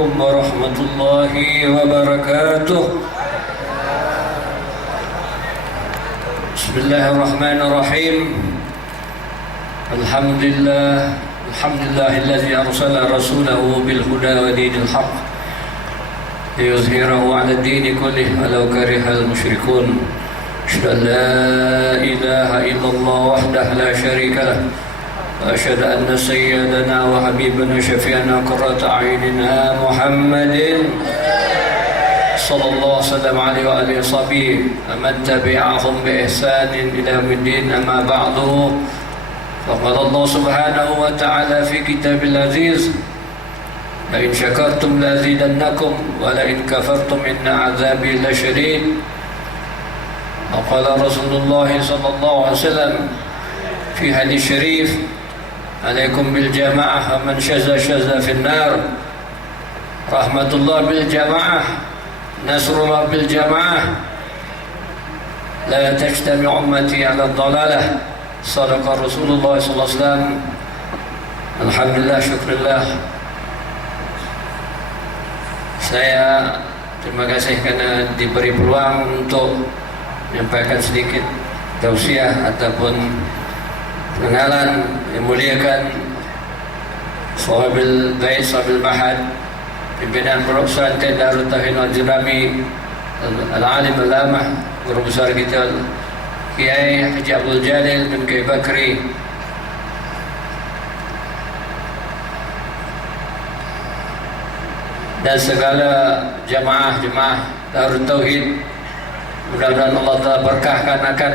عليكم ورحمة الله وبركاته. بسم الله الرحمن الرحيم. الحمد لله الذي أرسل رسوله بالهدى ودين الحق ليظهره على الدين كله ولو كره المشركون. أشهد أن لا إله إلا الله وحده لا شريك له وأشهد أن سيدنا وحبيبنا شفيعنا قرة أعيننا محمد صلى الله وسلم عليه وآله وصحبه ومن تبعهم بإحسان إلى يوم الدين. أما بعد، فقال الله سبحانه وتعالى في كتاب العزيز: لئن شكرتم لأزيدنكم ولئن كفرتم إن عذابي لشديد. وقال رسول الله صلى الله عليه وسلم في حديث شريف: عليكم بالجماعة ومن شذ في النار. رحمة الله بالجماعة، نصر الله بالجماعة، لا تجتمع أمتي على الضلالة. صدق رسول الله صلى الله عليه وسلم. Alhamdulillah, syukurillah. Saya terima kasih karena diberi peluang untuk menyampaikan sedikit tausiah ataupun pengenalan yang muliakan Sahabil Bait, Sahabil Mahad, pimpinan Pondok Pesantren Darut Tauhid Al-Jurami, Al-Alim Al-Lamah, guru besar kita Kiai Haji Abdul Jalil bin Kiai Bakri, dan segala jamaah Darut Tauhid. Mudah-mudahan Allah Ta'ala berkahkan akan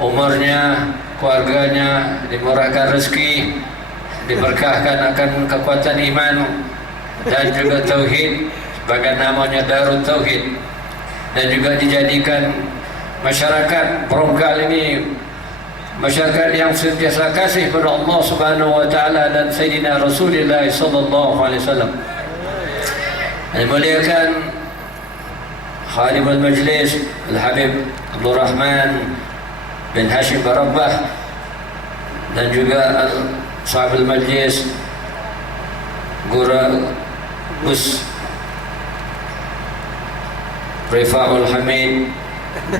umurnya, keluarganya, dimurahkan rezeki, diberkahkan akan kekuatan iman dan juga tauhid sebagai namanya Darut Tauhid, dan juga dijadikan masyarakat Perongkal ini masyarakat yang sentiasa kasih pada Allah Subhanahu wa taala dan Sayyidina Rasulullah sallallahu alaihi wasallam. Dimuliakan Khalifah Majlis Al-Habib Abdul Rahman bin Hashim Barabbah, dan juga Sahabil Majlis Guru Gus Rifa'ul Hamid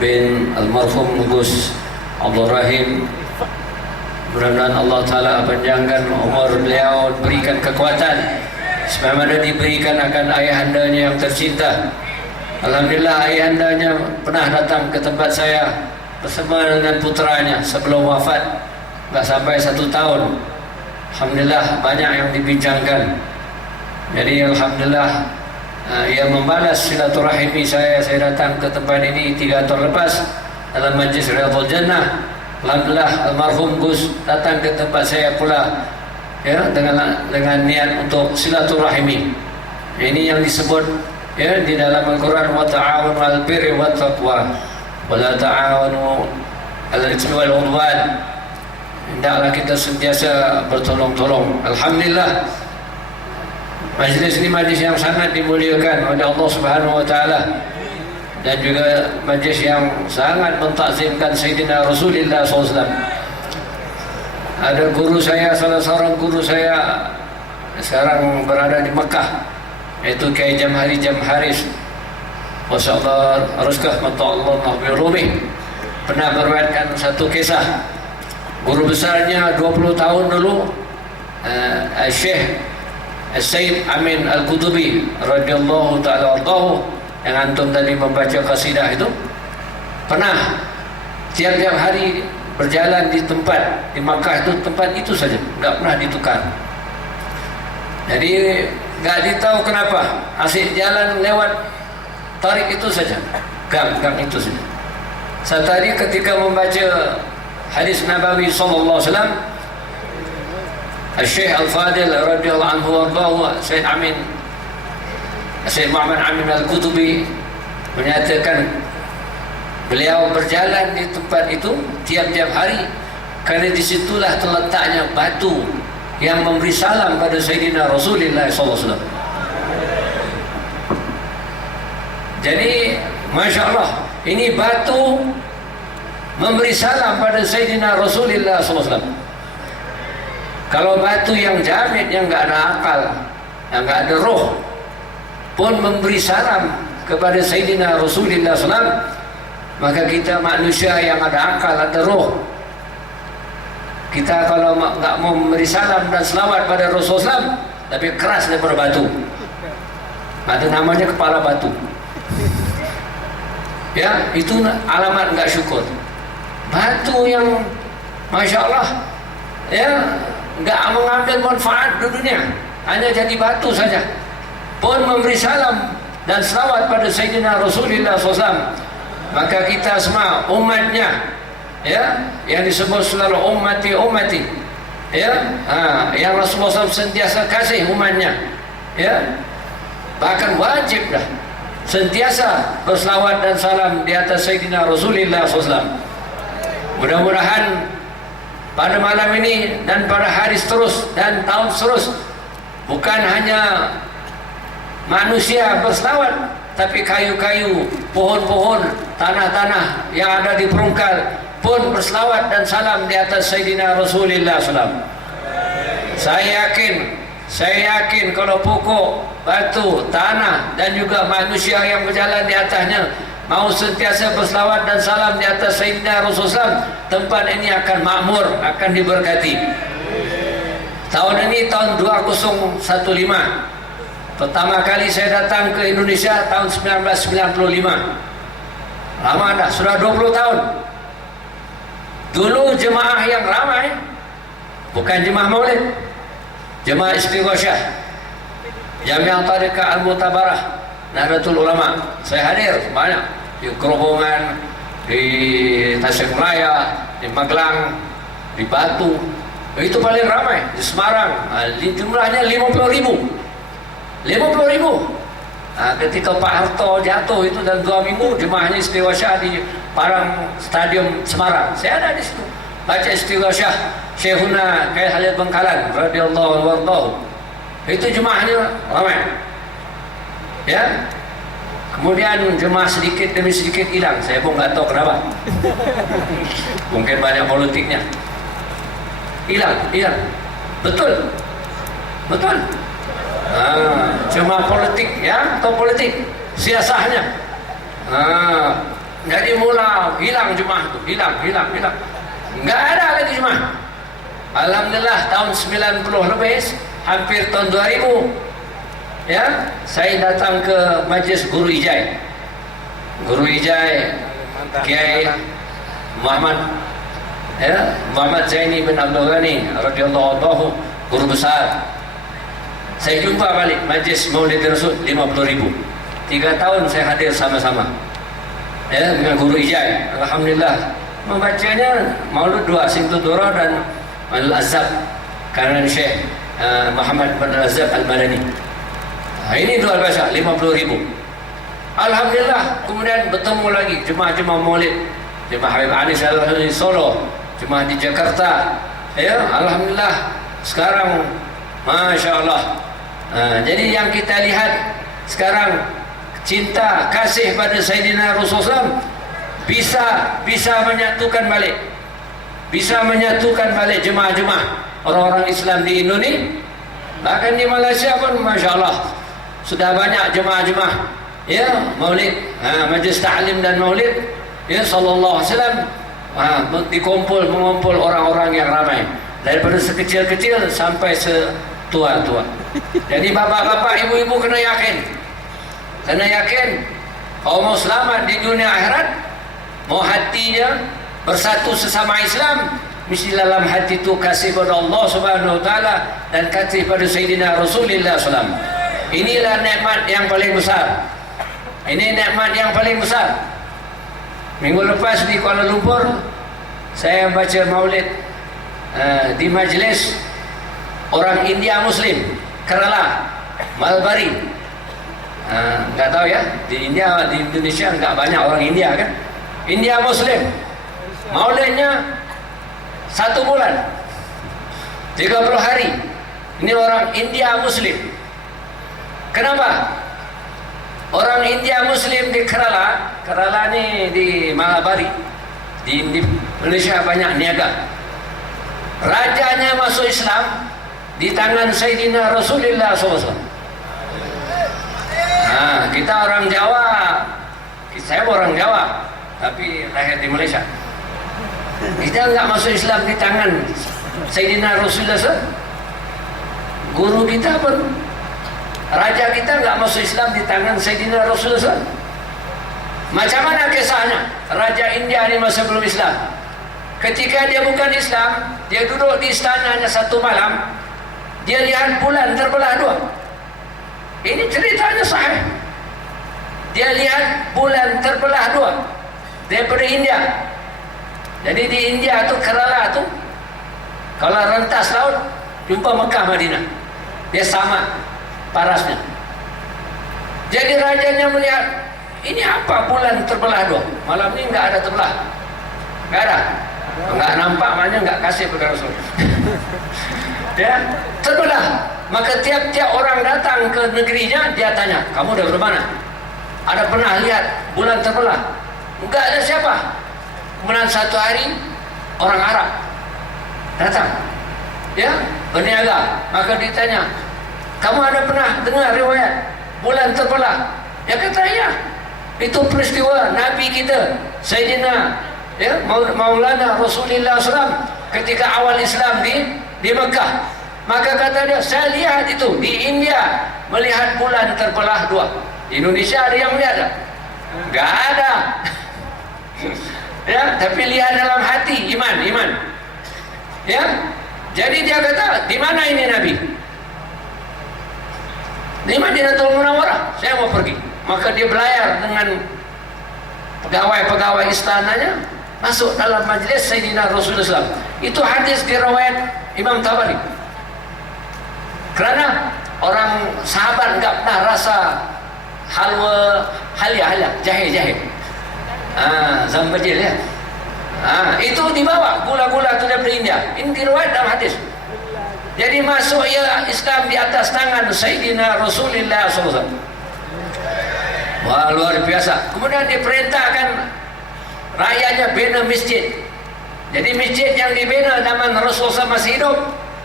bin Almarhum Gus Abdul Rahim. Mudah-mudahan Allah Ta'ala panjangkan umur beliau, berikan kekuatan sebagaimana diberikan akan ayahandanya yang tercinta. Alhamdulillah, ayahandanya pernah datang ke tempat saya bersama dengan putranya sebelum wafat, tak sampai 1 tahun. Alhamdulillah, banyak yang dibincangkan. Jadi alhamdulillah, ia membalas silaturahimi saya datang ke tempat ini 3 tahun lepas dalam majlis Riyadhul Jannah. Alhamdulillah, almarhum Gus datang ke tempat saya pula, ya, dengan niat untuk silaturahimi. Ini yang disebut, ya, di dalam Al-Quran: wa ta'awanu 'alal birri wat taqwa wa la ta'awanu 'alal itsmi wal 'udwan. Hendaklah kita sentiasa bertolong-tolong. Alhamdulillah, majlis ini majlis yang sangat dimuliakan oleh Allah Subhanahu wa taala, dan juga majlis yang sangat mentakzimkan Sayyidina Rasulullah SAW. Ada guru saya, salah seorang guru saya sekarang berada di Mekah, yaitu Kiai Jamharis, masyaallah, aruzkah mata Allah bi'ulumih, pernah berwetkan satu kisah. Guru besarnya 20 tahun dulu, Syekh Sayyid Amin Al-Qutubi radhiyallahu ta'ala anhu, yang antum tadi membaca qasidah itu, pernah tiap-tiap hari berjalan di tempat di Makkah itu, tempat itu saja, tidak pernah ditukar. Jadi nggak ditahu kenapa asyik jalan lewat tarik itu saja, gang itu saja. Saat tadi ketika membaca hadis Nabawi sallallahu alaihi wasallam, Syekh Al-Fadil radhiyallahu anhu warḍahu, Syekh Muhammad Amin Al-Qutubi menyatakan beliau berjalan di tempat itu tiap-tiap hari karena disitulah terletaknya batu yang memberi salam pada Sayyidina Rasulullah SAW. Jadi Masya Allah, ini batu memberi salam pada Sayyidina Rasulullah SAW. Kalau batu yang jamid, yang nggak ada akal, yang nggak ada roh, pun memberi salam kepada Sayyidina Rasulullah SAW, maka kita manusia yang ada akal, ada roh, kita kalau nggak mau memberi salam dan selawat pada Rasulullah SAW, tapi keras daripada batu. Ada namanya kepala batu. Ya, itu alamat nggak syukur. Batu yang Masya Allah, ya, nggak mengambil manfaat di dunia, hanya jadi batu saja, pun memberi salam dan selawat pada Sayyidina Rasulullah SAW, maka kita semua umatnya, ya, yang disebut selalu ummati, ya, yang Rasulullah SAW sentiasa kasih umatnya, ya, bahkan wajib dah sentiasa berselawat dan salam di atas Sayyidina Rasulullah SAW. Mudah-mudahan pada malam ini dan pada hari seterus dan tahun seterus, bukan hanya manusia berselawat, tapi kayu-kayu, pohon-pohon, tanah-tanah yang ada di perungkal pun berselawat dan salam di atas Sayyidina Rasulullah SAW. Saya yakin kalau pokok, batu, tanah dan juga manusia yang berjalan di atasnya mau sentiasa berselawat dan salam di atas Sayyidina Rasulullah, tempat ini akan makmur, akan diberkati. Tahun ini tahun 2015, pertama kali saya datang ke Indonesia tahun 1995. Lama dah, sudah 20 tahun. Dulu jemaah yang ramai bukan jemaah maulid, jemaah istighosyah, Jamiah Tariqah Al-Mutabarah, Nahdlatul Ulama. Saya hadir banyak di Kerobongan, di Tasikmalaya, di Magelang, di Batu. Itu paling ramai. Di Semarang, jumlahnya 50.000. 50.000. Ketika Pak Harto jatuh itu dan 2 minggu, jemaahnya istighosyah di Parang Stadium Semarang. Saya ada di situ. Baca istighosyah Syekhuna Kyai Khalid Bengkalan radhiyallahu anhu. Itu jemaahnya ramai. Ya. Kemudian jemaah sedikit demi sedikit hilang. Saya pun nggak tahu kenapa. Mungkin banyak politiknya. Hilang. Betul. Jemaah politik, ya, atau politik siasahnya. Jadi mula hilang jemaah itu, hilang. Nggak ada lagi jemaah. Alhamdulillah tahun 90 lebih, hampir tahun 2000, ya, saya datang ke Majlis Guru Ijai Kiai Muhammad, ya, Muhammad Zaini bin Abdul Ghani radhiyallahu anhu, guru besar. Saya jumpa balik Majlis Maulid Rasul 50.000. 3 tahun saya hadir sama-sama, ya, dengan Guru Ijai. Alhamdulillah membacanya Maulud 2, Simtud-Dura dan Al-Azab karangan Syekh Muhammad bin Al-Azab Al-Madani. Ini luar biasa, 50.000. Alhamdulillah. Kemudian bertemu lagi jemaah-jemaah maulid, jemaah Habib Ali di Solo, jemaah di Jakarta, ya, alhamdulillah. Sekarang Masya Allah. Jadi yang kita lihat sekarang, cinta kasih pada Sayyidina Rasulullah bisa menyatukan balik jemaah-jemaah orang-orang Islam di Indonesia. Bahkan di Malaysia pun Masya Allah sudah banyak jemaah-jemaah, ya, maulid, majlis ta'lim dan maulid, ya, sallallahu alaihi wasallam, mengumpul orang-orang yang ramai, daripada sekecil-kecil sampai setua-tua. Jadi bapak-bapak, ibu-ibu kena yakin kalau mau selamat di dunia akhirat, mau hatinya bersatu sesama Islam, mesti dalam hati itu kasih pada Allah Subhanahu wa taala dan kasih pada Sayyidina Rasulullah SAW. Inilah nikmat yang paling besar. Ini nikmat yang paling besar. Minggu lepas di Kuala Lumpur saya baca maulid di majlis orang India Muslim, Kerala, Malbari. Nggak tahu ya, di India, di Indonesia nggak banyak orang India kan. India Muslim, maulidnya 1 bulan 30 hari. Ini orang India Muslim. Kenapa? Orang India Muslim di Kerala ini di Malabari, di Malaysia banyak niaga. Rajanya masuk Islam di tangan Sayyidina Rasulullah SAW. Kita orang Jawa, saya orang Jawa, tapi lahir di Malaysia. Kita nggak masuk Islam di tangan Sayyidina Rasulullah SAW. Guru kita pun, raja kita nggak masuk Islam di tangan Sayyidina Rasulullah SAW. Macam mana kisahnya? Raja India di masa belum Islam. Ketika dia bukan Islam, dia duduk di istananya satu malam, dia lihat bulan terbelah dua. Ini ceritanya sahih. Dia lihat bulan terbelah dua daripada India. Jadi di India tu Kerala tu, kalau rentas laut jumpa Mekah Madinah, dia sama parasnya. Jadi rajanya melihat, ini apa bulan terbelah dua? Malam ni enggak ada terbelah, enggak ada, enggak nampak, maknanya enggak kasih kepada Rasul. Ya, terbelah. Maka tiap-tiap orang datang ke negerinya, dia tanya, kamu dari mana? Ada pernah lihat bulan terbelah? Enggak ada siapa. Kemudian satu hari orang Arab datang, ya, berniaga. Maka ditanya, kamu ada pernah dengar riwayat bulan terbelah? Dia kata, ya, itu peristiwa Nabi kita Sayyidina, ya, Maulana Rasulullah SAW ketika awal Islam di Mekah. Maka kata dia, saya lihat itu di India, melihat bulan terbelah dua. Indonesia ada yang melihat? Enggak ada. Ya, tapi lihat dalam hati, iman. Ya, jadi dia kata, di mana ini Nabi? Di Madinatul Munawwarah. Saya mau pergi. Maka dia belayar dengan pegawai-pegawai istananya, masuk dalam majlis Sayyidina Rasulullah SAW. Itu hadis diriwayat Imam Tabari. Kerana orang sahabat enggak pernah rasa halwa, halia, jahe. Zambajil, ya. Itu dibawa gula-gula itu dari India. Ini diriwayat dalam hadis. Jadi masuk ya Islam di atas tangan Sayyidina Rasulullah SAW. Wah, luar biasa. Kemudian diperintahkan rakyatnya bina masjid. Jadi masjid yang dibina zaman Rasulullah masih hidup,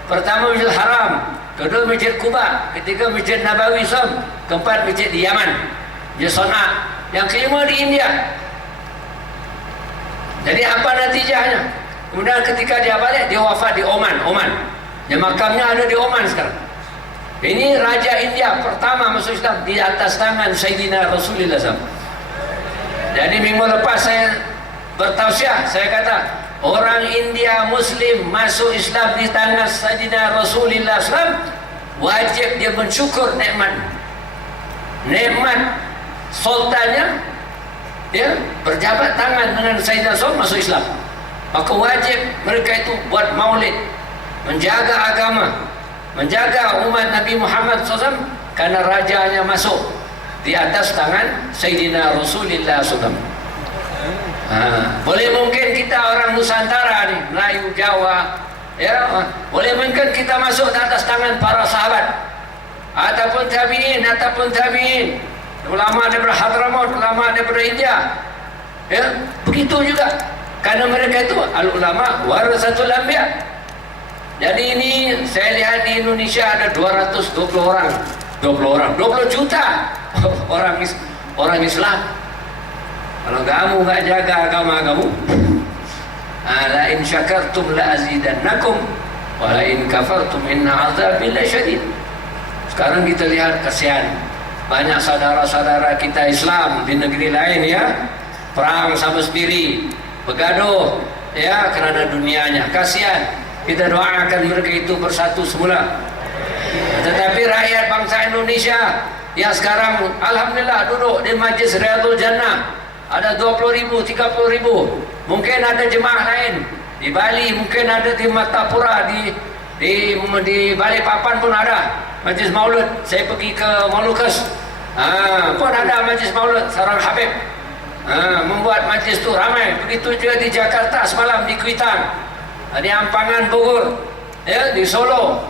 pertama Masjidil Haram, kedua Masjid Quba, ketiga Masjid Nabawi SAW, keempat masjid di Yaman, Masjid Sana'a, yang kelima di India. Jadi apa natijahnya? Kemudian ketika dia balik, dia wafat di Oman. Yang makamnya ada di Oman sekarang. Ini Raja India pertama masuk Islam di atas tangan Sayyidina Rasulullah SAW. Jadi minggu lepas saya bertausiah, saya kata, orang India Muslim masuk Islam di tangan Sayyidina Rasulullah SAW, wajib dia mensyukur nikmat sultannya, dia berjabat tangan dengan Sayyidina Rasul masuk Islam. Maka wajib mereka itu buat maulid, menjaga agama, menjaga umat Nabi Muhammad SAW, karena rajanya masuk di atas tangan Sayyidina Rasulullah SAW. Boleh mungkin kita orang Nusantara nih, Melayu, Jawa, ya, boleh mungkin kita masuk di atas tangan para sahabat, ataupun tabi'in, ulama daripada Hadramaut, ulama daripada India, ya, begitu juga, karena mereka itu al-ulama warasatul anbiya. Jadi ini saya lihat di Indonesia ada 20 juta orang Islam. Kalau kamu nggak jaga agama kamu, la in syakartum la azidannakum wa la in kafartum inna azabi lasyadid. Sekarang kita lihat, kasihan banyak saudara-saudara kita Islam di negeri lain, ya, perang sama sendiri, begaduh, ya, kerana dunianya. Kasihan. Kita doakan mereka itu bersatu semula. Tetapi rakyat bangsa Indonesia yang sekarang alhamdulillah duduk di Majlis Riyadhul Jannah, ada 20,000, 30,000. Mungkin ada jemaah lain di Bali, mungkin ada di Martapura, di Balikpapan pun ada Majlis Maulud. Saya pergi ke Molucas, pun ada Majlis Maulud seorang Habib, membuat majlis tu ramai. Begitu juga di Jakarta semalam, di Kuitang, di Ampangan Bogor, ya, di Solo.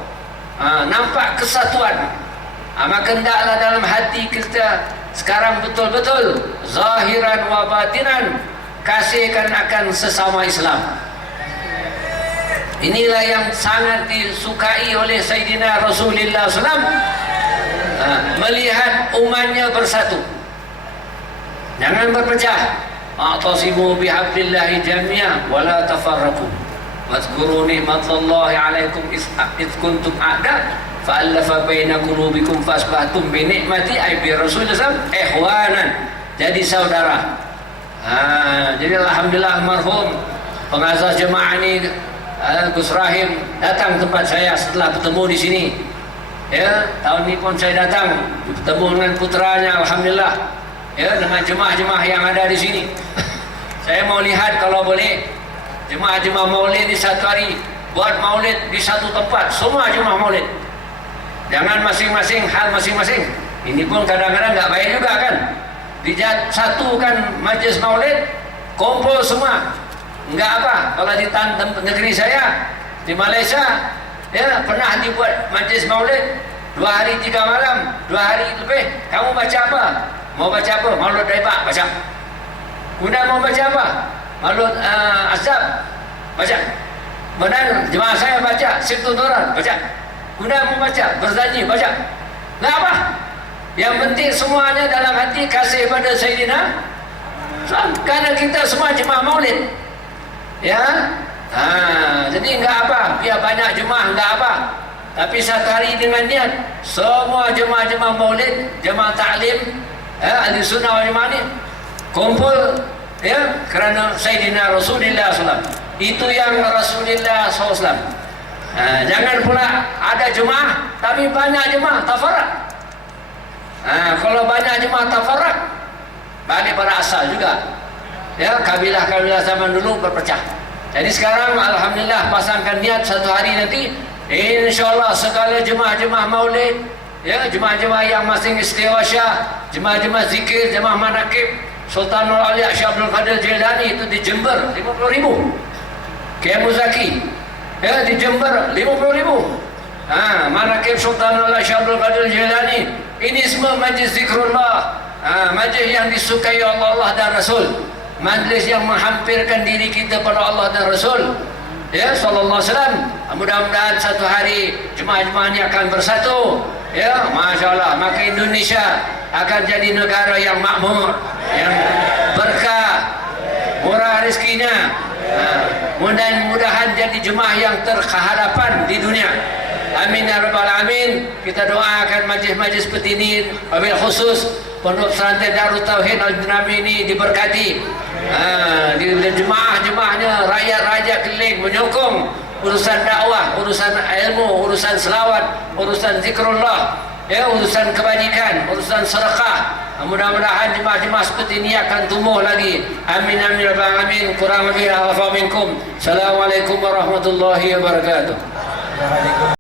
Nampak kesatuan. Maka hendaklah dalam hati kita sekarang betul-betul zahiran wa batinan kasihkan akan sesama Islam. Inilah yang sangat disukai oleh Sayyidina Rasulullah SAW. melihat umatnya bersatu, jangan berpecah. A'tasimu bihablillahi jami'an wa la tafarraqu wadhkuru ni'matallahi 'alaikum id kuntum a'da fa'alafa baina qulubikum fasbahtum bi ni'mati ay bi rasulillah ikhwanan, jadi saudara. Jadi alhamdulillah marhum pengasas jemaah ini Gus Rahim datang tempat saya setelah bertemu di sini. Ya, tahun ini pun saya datang bertemu dengan putranya, alhamdulillah. Ya, dengan jemaah-jemaah yang ada di sini. Saya mau lihat kalau boleh jemaah-jemaah maulid di satu hari buat maulid di satu tempat, semua jemaah maulid. Jangan masing-masing hal masing-masing. Ini pun kadang-kadang nggak baik juga kan. Disatukan majelis maulid, kumpul semua. Enggak apa. Kalau di negeri saya di Malaysia, ya pernah dibuat majelis maulid 2 hari 3 malam, 2 hari lebih. Kamu baca apa? Mau baca apa? Maulud Daibak, baca. Kemudian mau baca apa? Maulud Azab, baca. Kemudian jemaah saya baca Siftul Nuran, baca. Kemudian mau baca Berzanji, baca. Enggak apa. Yang penting semuanya dalam hati kasih pada Sayyidina Islam. Karena kita semua jemaah maulid. Ya, jadi enggak apa, biar banyak jemaah enggak apa. Tapi satu hari dengan niat semua jemaah-jemaah maulid, jemaah taklim, ahli sunnah wal jamaah ini kumpul, ya, kerana Sayyidina Rasulullah SAW. Itu yang Rasulullah SAW. Jangan pula ada jemaah tapi banyak jemaah tafarraq. Kalau banyak jemaah tafarraq, balik pada asal juga. Ya, kabilah-kabilah zaman dulu berpecah. Jadi sekarang alhamdulillah pasangkan niat satu hari nanti insyaallah segala jemaah-jemaah maulid, ya, jemaah-jemaah yang masing istiwa Syah, jemaah-jemaah zikir, jemaah manakib Sultanul Aulia Syekh Abdul Qadir Jailani itu di Jember 50.000. Kiai Muzaki, ya, di Jember 50.000. Manakib Sultanul Aulia Syekh Abdul Qadir Jailani, ini semua majlis zikrullah, majlis yang disukai Allah dan Rasul. Majlis yang menghampirkan diri kita pada Allah dan Rasul, ya, sallallahu alaihi wasallam. Mudah-mudahan satu hari jemaah-jemaah ini akan bersatu, ya, masya-Allah, maka Indonesia akan jadi negara yang makmur, yang berkah, murah rezekinya. Mudah-mudahan jadi jemaah yang terhadapan di dunia. Amin ya rabbal alamin. Kita doakan majlis-majlis seperti ini, wabil khusus Pondok Pesantren Darut Tauhid Al-Jami ini diberkati. Jemaah-jemaahnya, rakyat-rakyat keliling menyokong urusan dakwah, urusan ilmu, urusan selawat, urusan zikrullah, ya, urusan kebajikan, urusan sedekah. Mudah-mudahan jemaah-jemaah seperti ini akan tumbuh lagi. Amin amin ya rabbal alamin. Kurang lebih afa minkum. Assalamualaikum warahmatullahi wabarakatuh.